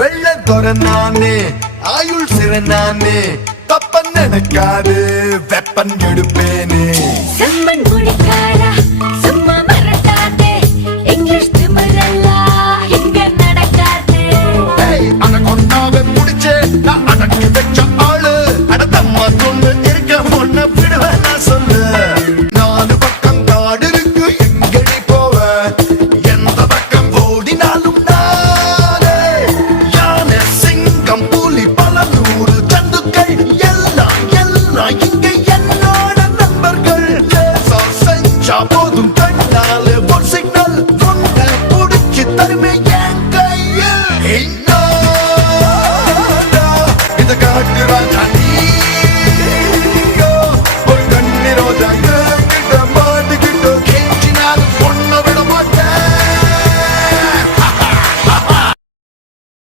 வெள்ள தொர நானே ஆயுள் சிற நானே தப்பன் நடக்காது வெப்பன் எடுப்பேனே செம்மண் முடி